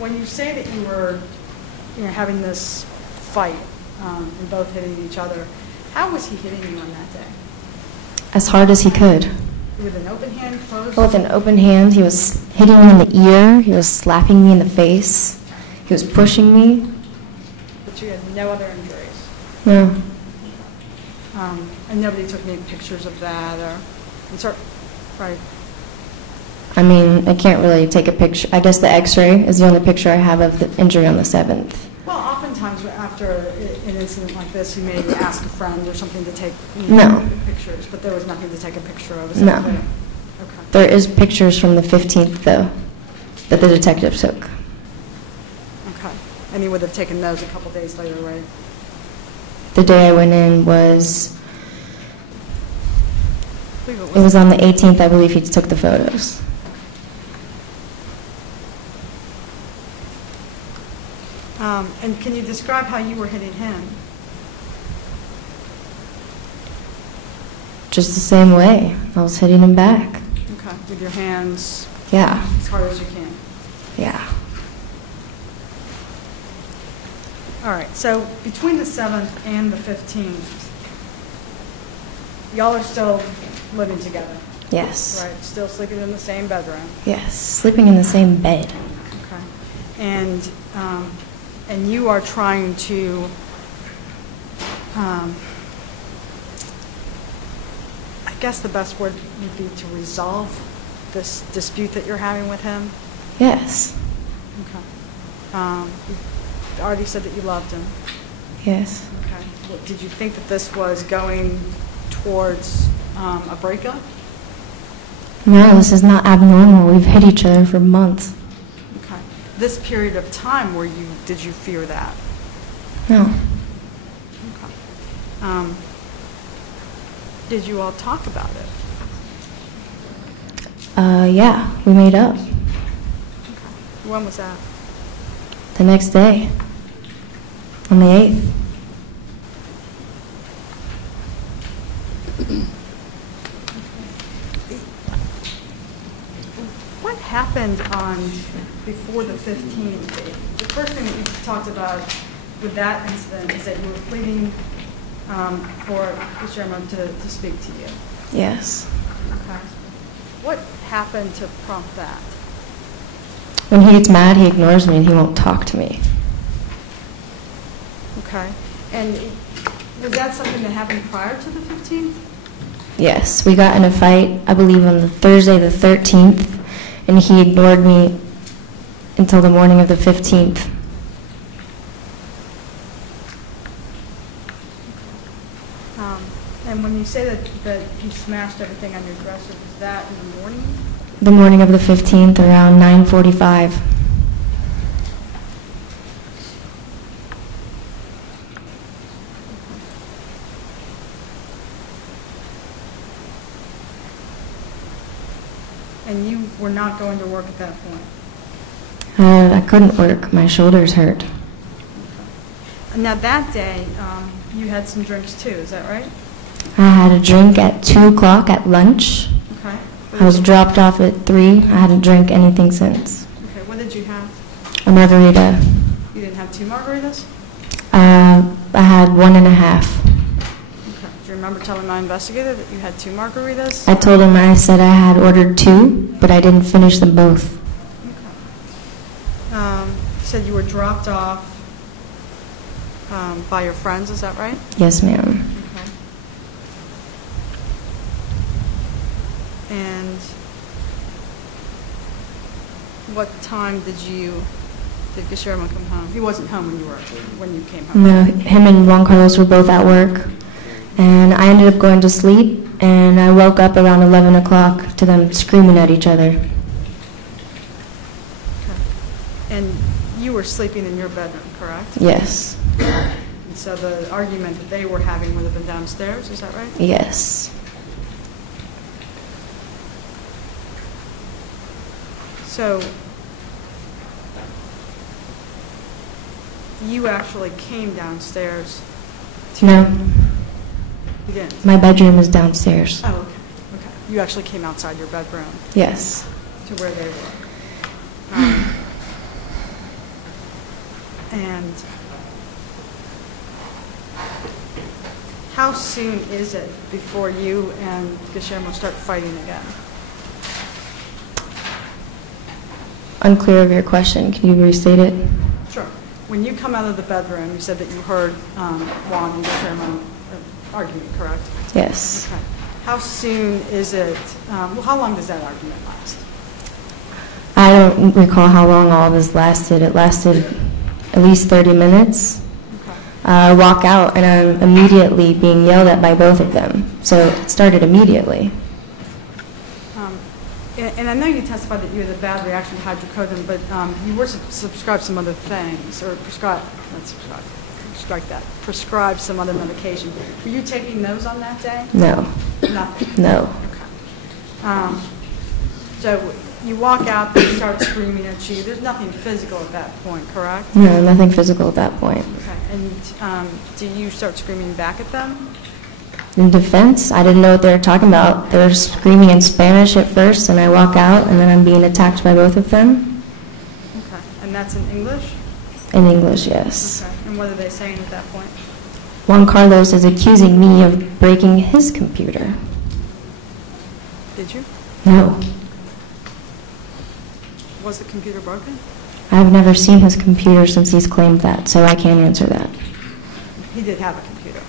when you say that you were having this fight and both hitting each other, how was he hitting you on that day? As hard as he could. With an open hand, closed? With an open hand. He was hitting me in the ear. He was slapping me in the face. He was pushing me. But you had no other injuries? No. And nobody took any pictures of that? Right. I mean, I can't really take a picture. I guess the x-ray is the only picture I have of the injury on the 7th. Well, oftentimes after an incident like this, you may ask a friend or something to take pictures, but there was nothing to take a picture of. No. Okay. There is pictures from the 15th, though, that the detective took. Okay. And he would have taken those a couple days later, right? The day I went in was, it was on the 18th, I believe he took the photos. And can you describe how you were hitting him? Just the same way. I was hitting him back. Okay, with your hands? Yeah. As hard as you can? Yeah. All right, so between the 7th and the 15th, y'all are still living together? Yes. Right, still sleeping in the same bedroom? Yes, sleeping in the same bed. Okay. And you are trying to I guess the best word would be to resolve this dispute that you're having with him? Yes. Okay. You already said that you loved him? Yes. Okay. Well, did you think that this was going towards a breakup? No, this is not abnormal. We've hit each other for months. Okay. This period of time, did you fear that? No. Okay. Did you all talk about it? Yeah, we made up. Okay. When was that? The next day, on the 8th. What happened before the 15th? The first thing that you talked about with that incident is that you were pleading for the chairman to speak to you. Yes. Okay. What happened to prompt that? When he gets mad, he ignores me and he won't talk to me. Okay. And was that something that happened prior to the 15th? Yes, we got in a fight, I believe on the Thursday the 13th, and he ignored me until the morning of the 15th. And when you say that you smashed everything on your dresser, was that in the morning? The morning of the 15th, around 9:45. And you were not going to work at that point? I couldn't work. My shoulders hurt. Okay. Now that day, you had some drinks too, is that right? I had a drink at 2 o'clock at lunch. Okay. I was dropped off at 3. I hadn't drank anything since. Okay, what did you have? A margarita. You didn't have 2 margaritas? I had 1.5. Okay. Do you remember telling my investigator that you had 2 margaritas? I told him I said I had ordered 2, but I didn't finish them both. Okay. You said you were dropped off by your friends, is that right? Yes, ma'am. And what time did Guillermo come home? He wasn't home when you came home. No, him and Juan Carlos were both at work, and I ended up going to sleep, and I woke up around 11 o'clock to them screaming at each other. Okay. And you were sleeping in your bedroom, correct? Yes. And so the argument that they were having would have been downstairs, is that right? Yes. So you actually came downstairs to... No. You didn't? My bedroom is downstairs. Oh, okay. Okay. You actually came outside your bedroom? Yes. To where they were. And how soon is it before you and Guillermo start fighting again? Unclear of your question. Can you restate it? Sure. When you come out of the bedroom, you said that you heard Juan and Guillermo arguing, correct? Yes. Okay. How soon is it, well, how long does that argument last? I don't recall how long all of this lasted. It lasted at least 30 minutes. Okay. I walk out and I'm immediately being yelled at by both of them. So it started immediately. And I know you testified that you had a bad reaction to hydrocodone, but you were subscribed some other things, or prescribed, not subscribed, strike that, prescribed some other medication. Were you taking those on that day? No. Nothing? No. Okay. So you walk out, they start screaming at you. There's nothing physical at that point, correct? No, nothing physical at that point. Okay. And do you start screaming back at them? In defense, I didn't know what they were talking about. They were screaming in Spanish at first, and I walk out, and then I'm being attacked by both of them. Okay. And that's in English? In English, yes. Okay. And what are they saying at that point? Juan Carlos is accusing me of breaking his computer. Did you? No. Was the computer broken? I've never seen his computer since he's claimed that, so I can't answer that. He did have a computer.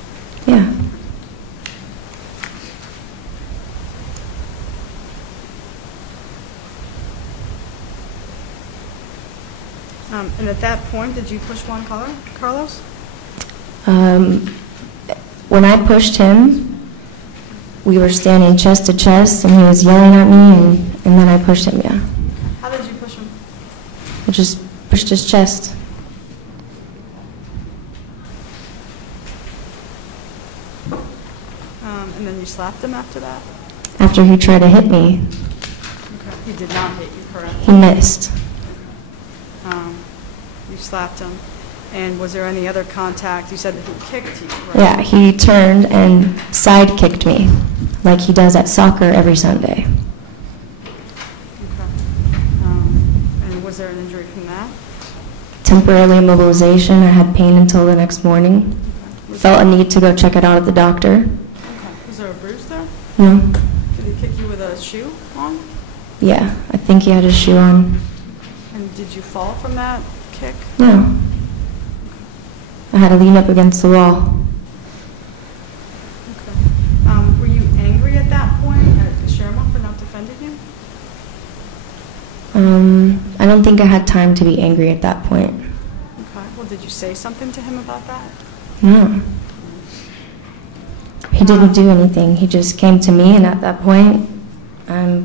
Yeah. And at that point, did you push Juan Carlos? When I pushed him, we were standing chest to chest, and he was yelling at me, and then I pushed him, yeah. How did you push him? I just pushed his chest. And then you slapped him after that? After he tried to hit me, Okay. He did not hit you, correct? he missed. You slapped him. And was there any other contact? You said that he kicked you, right? Yeah, he turned and side kicked me, like he does at soccer every Sunday. Okay. And was there an injury from that? Temporary immobilization. I had pain until the next morning. Okay. Felt a need to go check it out at the doctor. Okay. Was there a bruise there? No. Did he kick you with a shoe on? Yeah, I think he had his shoe on. And did you fall from that kick? No. I had to lean up against the wall. Okay. Were you angry at that point at Sherman for not defending you? I don't think I had time to be angry at that point. Okay. Well, did you say something to him about that? No. He didn't do anything. He just came to me, and at that point, I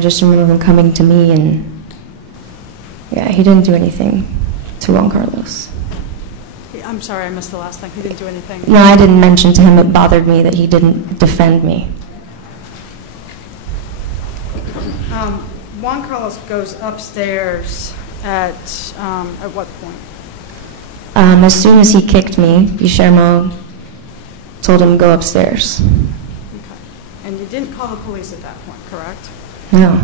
just remember him coming to me, and yeah, he didn't do anything to Juan Carlos. I'm sorry, I missed the last thing. He didn't do anything. No, I didn't mention to him it bothered me that he didn't defend me. Juan Carlos goes upstairs at what point? As soon as he kicked me, Guillermo told him to go upstairs. Okay. And you didn't call the police at that point, correct? No.